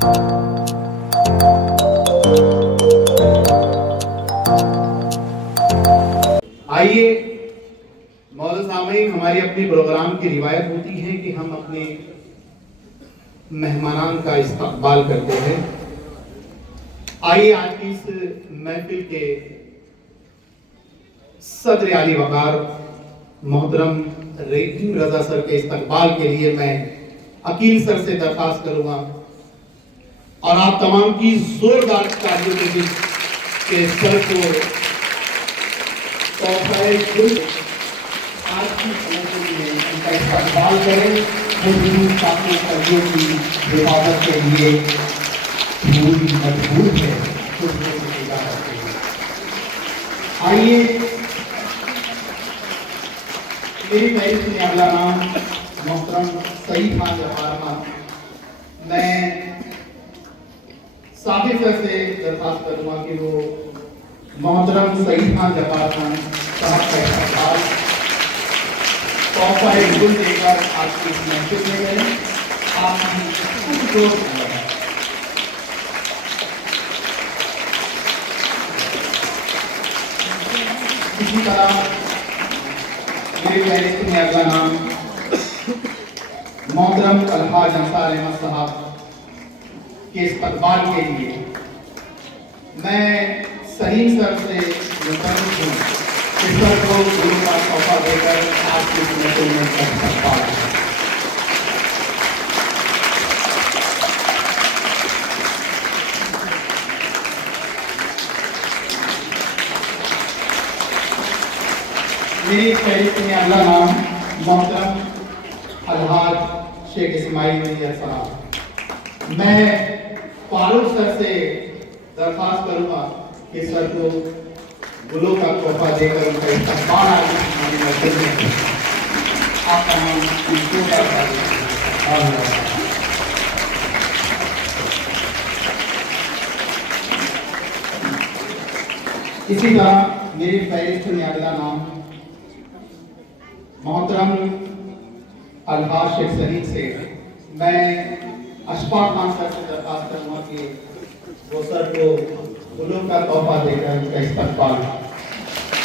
आइए मौजूद सामईन, हमारी अपनी प्रोग्राम की रिवायत होती है कि हम अपने मेहमानान का इस्तकबाल करते हैं। आइए आज की इस महफिल के सदर आली वकार मोहतरम रजा सर के इस्तकबाल के लिए मैं अकील सर से दरख्वास्त करूंगा और आप तमाम की जोरदार तालियों के बीच के सर को आज की उनका इस्तकबाल करें। साथी कर्जियों की हिफाजत के लिए पूरी मजबूत है। आइए मेरी फहरिस्त में अगला नाम मोहतरम सईद खान जफारमा। मैं साबिर सर से दरख्वास्त करूंगा कि वो मोहतरम सईद खान जफार खान साहब का इस्तकबाल तोहफा गुल देकर आपकी इस महफिल में करें। आपकी कुछ दोस्त इसी तरह मेरी फहरिस्त में अगला नाम मोहतरम अलहाज अंसार अहमद साहब के इस्तकबाल के लिए मैं सलीम सर से मुतमिन हूँ कि सर को गुरु का तोहफा देकर आपकी महफिल में इस्तकबाल। मेरी फहरिस्त में अगला नाम मोहतरम अलहाज शेख इस्माइल मियां साहब। मैं फारूक सर से दरख्वास्त करूंगा कि सर को गुलों का तोहफा देकर उनका इस्तकबाल हमारी मस्जिद में आप तमाम इसी तरह मेरी फहरिस्त में अगला नाम मोहतरम अलहाज शेख सलीम से मैं अशफाक खान सर से दरख्वास्त करूँगा कि वो सर को गुलों का तोहफा देकर उनका इस्तकबाल।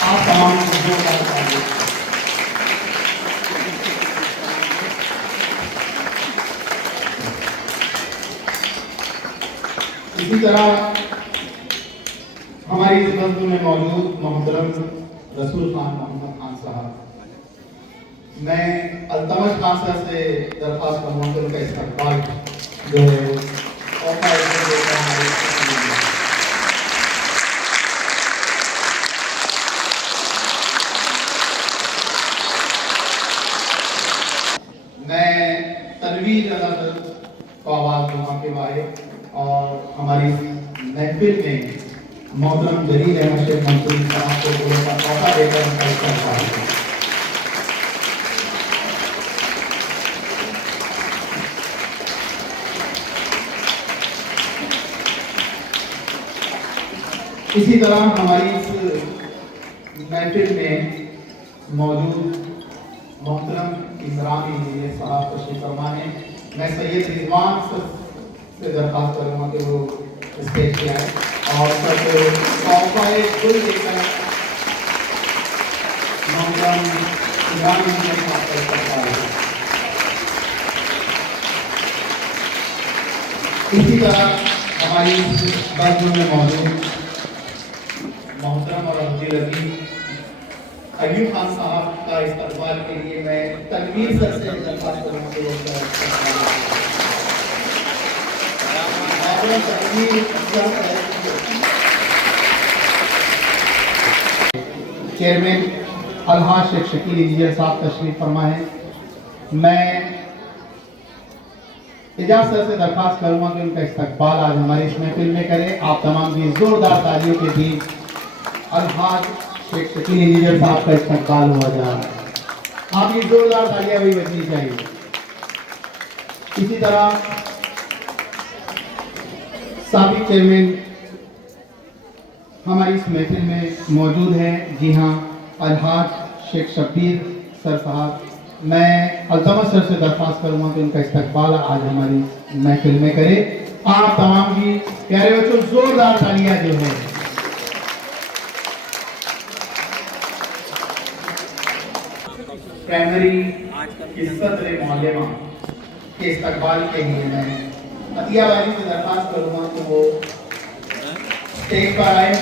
आप तमाम इसी तरह हमारी इस मस्जिद में मौजूद मोहतरम रसूल खान मोहम्मद खान साहब। मैं अल्तमश खान सर से दरख्वास्त करूँगा कि उनका इस्तकबाल जो मैं तनवीर रजा सर को आवाज़ दूंगा के बारे और हमारी महफिल में मोहतरम जलील अहमद शेख मंसूरी साहब को गुलों का तोहफा देकर उनका इस्तकबाल। इसी तरह हमारी इस महफिल में मौजूद मोहतरम इमरान इंजीनियर साहब तशरीफ फरमा है। मैं सैयद रिजवान सर से दरख्वास्त करूँगा कि वो स्टेज पे आए और सर को तोहफा गुल देकर मोहतरम इमरान इंजीनियर साहब का इस्तकबाल। इसी तरह हमारी मस्जिद में मौजूद मोहतरम और अयूब खान साहब का इस्तकबाल के लिए मैं तनवीर सर से दरख्वास्त करूँगा। चेयरमैन अलहाज शेख शकील इंजीनियर साहब तशरीफ फरमा है। मैं एजाज सर से दरख्वास्त करूँगा कि उनका इस्तकबाल आज हमारी इस महफिल में करें। आप तमाम की जोरदार तालियों के बीच अलहाज शेख शकील इंजीनियर साहब का इस्तकबाल हुआ जा रहा है। आप ये जोरदार तालियां भी बजनी चाहिए। इसी तरह साबिक चेयरमैन हमारी इस महफिल में मौजूद हैं। जी हाँ, अलहाज शेख शब्बीर सर साहब। मैं अल्तमश सर से दरख्वास्त करूँगा कि उनका इस्तकबाल आज हमारी महफिल में करें। आप तमाम की प्यारे बच्चों जोरदार तालियां जो है। प्राइमरी के सत्र मोहल्ले में के इस्तकबाल के लिए मैं अतियाबाजी से दरखास्त करूंगा कि वो स्टेज पर आए।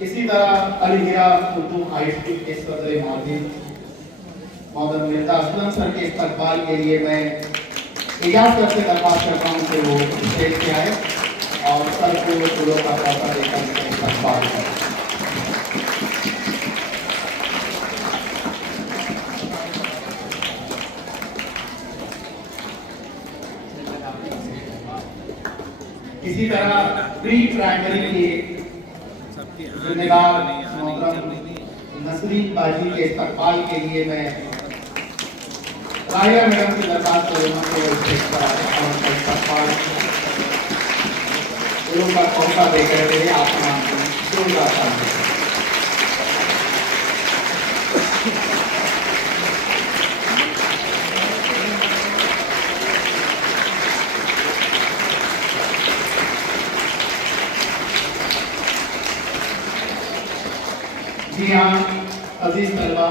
इसी तरह अलीहिरा उर्दू हाई स्कूल के सदर मौजूद मौलाना मिर्जा असलम सर के इस्तकबाल के लिए मैं इजाज़त सर से दरख्वास्त करता हूँ कि वो स्टेज पे आए और सर को फूलों का तोहफा देकर इस्तकबाल करें। इसी तरह प्री प्राइमरी के जिम्मेदार मोहतरम नसरीन बाजी के इस्तकबाल के लिए मैं राहिया मैडम से दरखास्त करूंगा कि वो स्टेज पर आए और उनका इस्तकबाल फूलों का तोहफा देकर के आप तमाम को जोरदार तालियां। जी हाँ अजीज तलबा,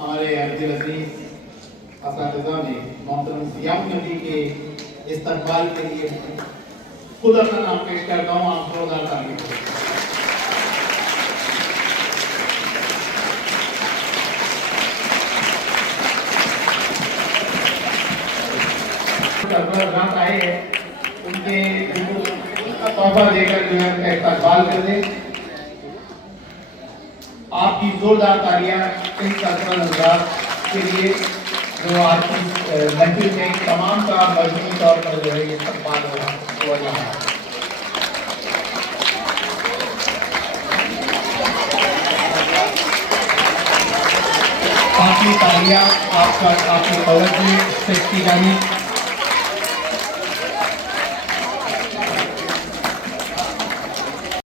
हमारे अब्दुल अजीज असातिज़ा ने मोहतरम ज़ियाउल नबी के इस्तकबाल के लिए खुद अपना नाम पेश करता हूँ। आप जोरदार तालियां करें। सरबराह आए हैं, उनके तोहफा देकर जो है उनका इस्तकबाल कर दें। आपकी जोरदार तालियां इन सरबराह के लिए जो आज की महफिल में तमाम का मजमूई तौर पर जो है ये इस्तकबाल हो रहा है। आपकी तालियां आपका आपकी तवज्जो स्टेज की जानिब